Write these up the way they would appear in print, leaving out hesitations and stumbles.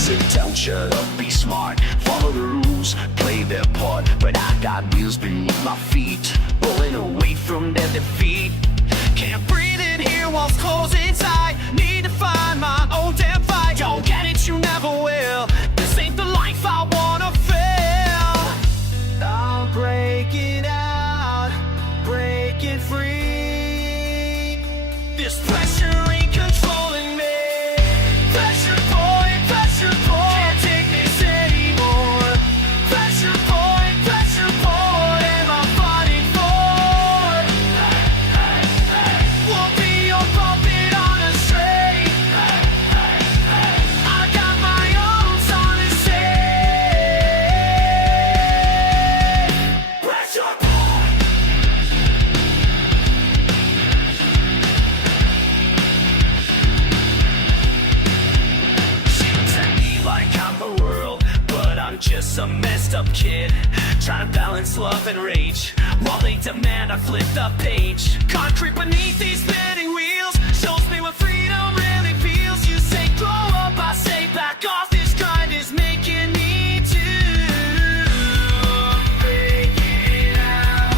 Sit down, shut up, be smart. Follow the rules, play their part. But I got wheels beneath my feet, pulling away from their defeat. Can't breathe in here whilst closing tight. Need to find my own damn fight. Don't get it, you never will. This ain't the life I wanna feel. I'll break it out, break it free. This pressure ain't controlling me. Pressure point, can't take this anymore. Pressure point, am I fighting for? Won't be your puppet on a string. I got my own song to sing. Pressure point. Seems to me like I'm the world, but I'm just a messed up kid, trying to balance love and rage while they demand I flip the page. Concrete beneath these spinning wheels shows me what freedom really feels. You say grow up, I say back off. This grind is making me too. Break it out,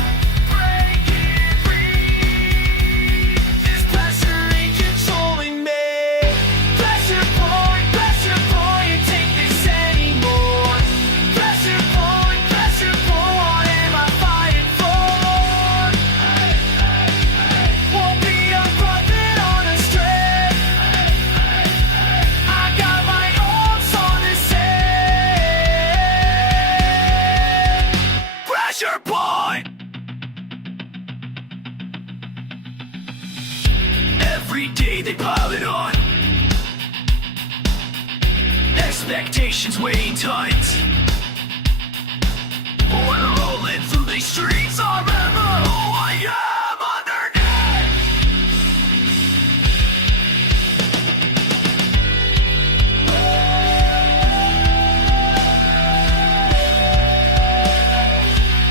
break it free. This pressure ain't controlling me. Pressure point, can't take this anymore. Pressure point, what am I fighting for? Won't be a puppet on a string. I got my own song to sing. Pressure point. Every day they pile it on. Expectations weighing tight. When I'm rolling through these streets, I remember who I am underneath.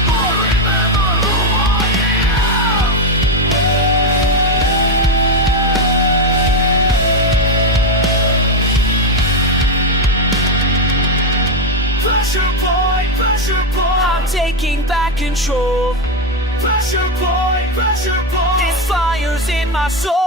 I remember who I am. Pressure point, I'm taking back control. Pressure point, this fire's in my soul.